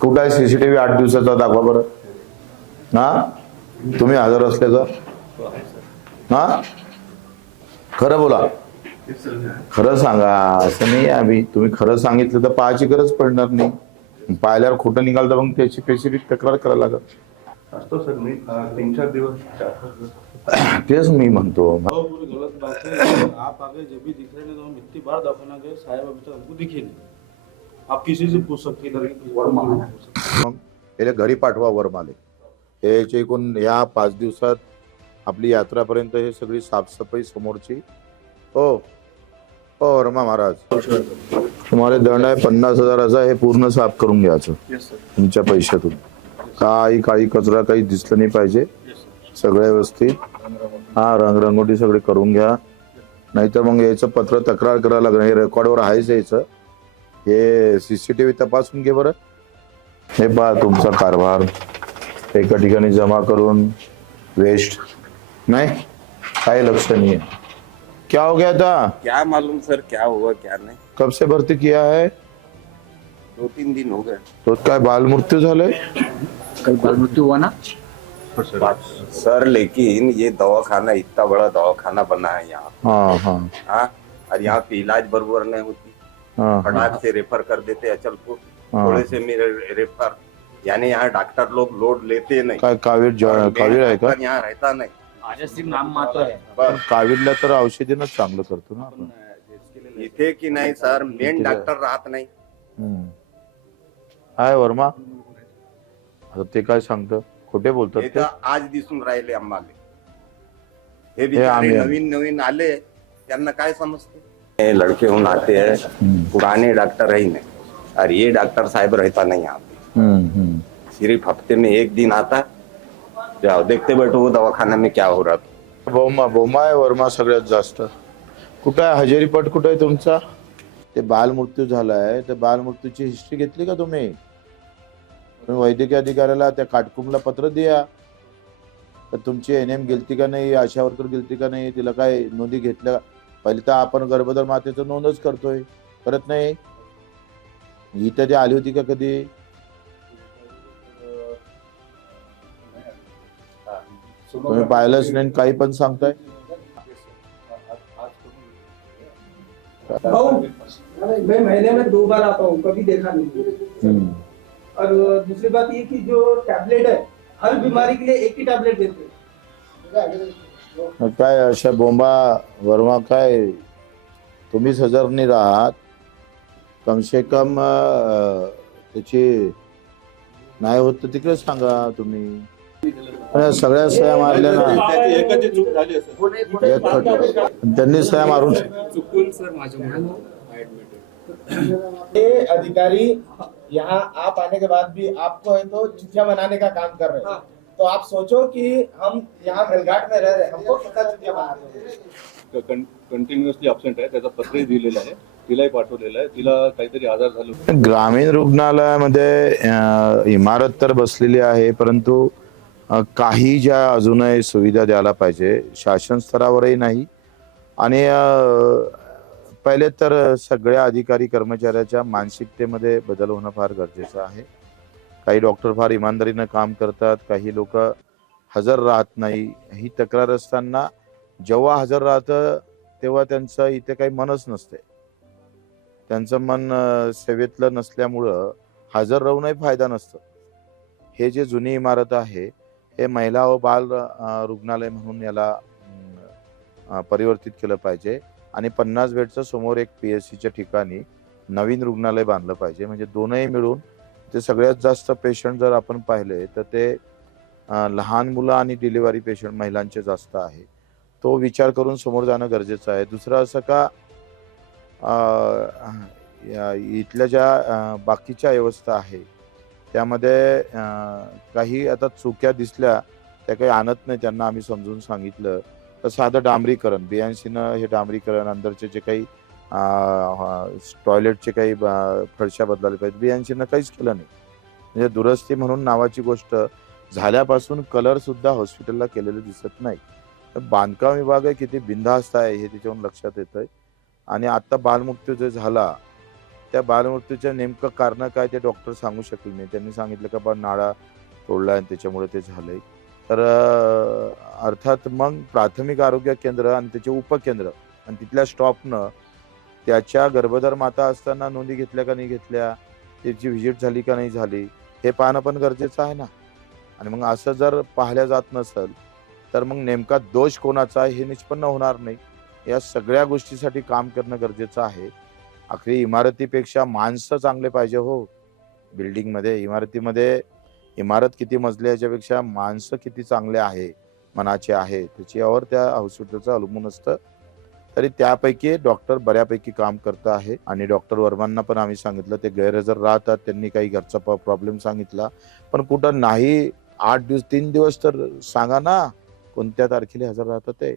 कुठं आहे सीसीटीव्ही 8 दिवसाचा दाखवा बरं. हा तुम्ही हजर असल्याचा हा खरं बोला, खरं सांगा. असं नाही आम्ही, तुम्ही खरं सांगितलं तर पाहायची गरज पडणार नाही. पाहिल्यावर खोटं निघाल तर मग त्याची स्पेसिफिक तक्रार करायला लागत. असतो सर मी 3-4 दिवस 4-5 दिवस तेच मी म्हणतो. पूरी गलत बात है। आप आगे जब भी दिख रहे हैं तो हम इतनी बार दफना गए, साहब अभी तक हमको दिखे नहीं। आप किसी से पूछ सकते हैं, इधर की वर्मा मग याला घरी पाठवा वरमाले. हे एकूण या 5 दिवसात आपली यात्रापर्यंत हे सगळी साफसफाई समोरची. हो हो वर्मा महाराज, तुम्हाला दंड आहे 50,000चा. हे पूर्ण साफ करून घ्यायचं तुमच्या पैशातून. काही काळी कचरा काही दिसलं नाही पाहिजे. सगळे व्यवस्थित हा रंगरंगोटी सगळे करून घ्या. नाहीतर मग याचं पत्र तक्रार करायला लागणार. हे रेकॉर्डवर आहेच यायचं. हे सीसीटीव्ही तपासून घे बरं. हे पहा तुमचा कारभार एका ठिकाणी जमा करून वेस्ट नहीं काही लक्ष्य नहीं है. क्या हो गया था? क्या मालूम सर, क्या हुआ क्या नहीं। कब से भर्ती किया है? 2-3 दिन हो गए। तो काय बाल मृत्यू झाले? कल बाल मृत्यु हुआ ना सर लेकिन ये दवाखाना इतना बड़ा दवाखाना बना है यहाँ। हाँ हाँ हाँ, और यहाँ पे इलाज बराबर नहीं होती। हाँ फटाक से रेफर कर देते अचलपुर, हाँ। थोड़े से मेरे रेफर, यानी यहाँ डॉक्टर लोग लोड लेते नहीं। काय कावीर कावीर आहे का? डॉक्टर यहाँ रहता नहीं सिर्फ नाम मात्र है। बस कावीरला तर औषधीनच चांगलं करतो ना आपण. इथे की नाही सर, मेन डॉक्टर राहत नाही। काय वर्मा आता ते काय सांगतं? खोटे बोलतात हे ते. तर आज दिसून राहिले आम्हाला. हे हे बिचारे आम्ही- नवीन नवीन आले, त्यांना काय समजते? ये लड़के हम आते हैं, पुराने डॉक्टर है ही नहीं, और ये डॉक्टर साहब रहता नहीं यहाँ पे। सिर्फ हफ्ते में 1 दिन आता, जाओ देखते बैठो वो दवाखाना में क्या हो रहा था। बोमा बोमा आहे वर्मा सगळ्यात जास्त. कुठं आहे हजेरीपट? कुठं आहे तुमचा? ते बाल मृत्यू झालाय, तर बाल मृत्यूची हिस्ट्री घेतली का तुम्ही? तुम्ही वैद्यकीय अधिकाऱ्याला त्या काटकुमला पत्र द्या. तर तुमची एनएम गेलती का नाही, आशा वर्कर गेलती का नाही, तिला काय नोंदी घेतल्या? पहिले तर आपण गर्भधर मातेचं नोंदच करतोय, करत नाही. इथं ती आली होती का कधी? तुम्ही पाहिलंच नाही, काही पण सांगताय. मैं महीने में 2 बार आता हूँ, कभी देखा नहीं। और दूसरी बात ये कि जो टैबलेट है, हर बीमारी के लिए एक ही टैबलेट देते हैं। काय अशा बोंबा वर्मा, काय तुम्हीच हजर नाही राहत. कम से कम त्याची नाही होत तर तिकडे सांगा तुम्ही. पण सगळ्या सह्या मारल्या ना, एकाची चूक झाली असेल। एक खट त्यांनी सह्या मारून. चुकून सर माझ्याकडून ये अधिकारी यहाँ आप आने के बाद भी आपको है तो चिट्ठिया बनाने का काम कर रहे हैं। तो आप सोचो कि हम यहाँ मेलघाट में रह रहे हैं, हमको कितना चिट्ठिया बनाते हैं। कंटिन्युअसली अब्सेंट आहे, त्याचा पत्रही दिलेलं आहे, तिलाही पाठवलेलं आहे। तिला काहीतरी आजार झाला। ग्रामीण रुग्णालयामध्ये इमारत तर बसलेली आहे, परंतु काही ज्या अजूनही सुविधा द्यायला पाहिजे शासन स्तरावरही नाही. आणि पहिले तर सगळ्या अधिकारी कर्मचाऱ्याच्या मानसिकतेमध्ये बदल होणं फार गरजेचं आहे. काही डॉक्टर फार इमानदारीनं काम करतात, काही लोक हजर राहत नाही. ही तक्रार असताना जेव्हा हजर राहतं तेव्हा त्यांचं इथे काही मनच नसते. त्यांचं मन सेवेतलं नसल्यामुळं हजर राहूनही फायदा नसतो. हे जे जुनी इमारत आहे हे महिला व बाल रुग्णालय म्हणून याला परिवर्तित केलं पाहिजे. आणि 50 बेडचं समोर एक PSCच्या ठिकाणी नवीन रुग्णालय बांधलं पाहिजे. म्हणजे दोनही मिळून ते सगळ्यात जास्त पेशंट जर आपण पाहिले तर ते लहान मुलं आणि डिलिव्हरी पेशंट महिलांचे जास्त आहे. तो विचार करून समोर जाणं गरजेचं आहे. दुसरं असं का इथल्या ज्या बाकीच्या व्यवस्था आहे त्यामध्ये काही आता चुक्या दिसल्या त्या काही आणत नाही. त्यांना आम्ही समजून सांगितलं तर साधं डांबरीकरण, BNCनं हे डांबरीकरण, अंदरचे जे काही टॉयलेटचे काही फरशा बदलायला पाहिजे, BNCनं काहीच केलं नाही. म्हणजे दुरुस्ती म्हणून नावाची गोष्ट झाल्यापासून कलर सुद्धा हॉस्पिटलला केलेलं दिसत नाही. बांधकाम विभाग किती बिनधास्त आहे हे त्याच्यावरून लक्षात येतंय. आणि आता बालमृत्यू जे झाला त्या बालमृत्यूचं नेमकं कारण काय ते डॉक्टर सांगू शकले नाही. त्यांनी सांगितलं का बा नाळा तोडला आणि त्याच्यामुळे ते झालंय. तर अर्थात मग प्राथमिक आरोग्य केंद्र आणि त्याचे उपकेंद्र आणि तिथल्या स्टॉपनं त्याच्या गर्भधार माता असताना नोंदी घेतल्या का नाही घेतल्या, त्याची व्हिजिट झाली का नाही झाली, हे पाहणं पण गरजेचं आहे ना. आणि मग असं जर पाहिल्या जात नसेल तर मग नेमका दोष कोणाचा आहे हे निष्पन्न होणार नाही. या सगळ्या गोष्टीसाठी काम करणं गरजेचं आहे. अखेरी इमारतीपेक्षा माणसं चांगले पाहिजे हो. बिल्डिंगमध्ये इमारतीमध्ये इमारत किती मजली याच्यापेक्षा माणसं किती चांगले आहे मनाचे आहे त्याच्यावर त्या हॉस्पिटलचं अवलंबून असतं. तरी त्यापैकी डॉक्टर बऱ्यापैकी काम करत आहे. आणि डॉक्टर वर्मांना पण आम्ही सांगितलं, ते गैरहजर राहतात, त्यांनी काही घरचा प्रॉब्लेम सांगितला पण कुठं नाही 8 दिवस 3 दिवस तर सांगा ना कोणत्या तारखेला हजर राहतात ते.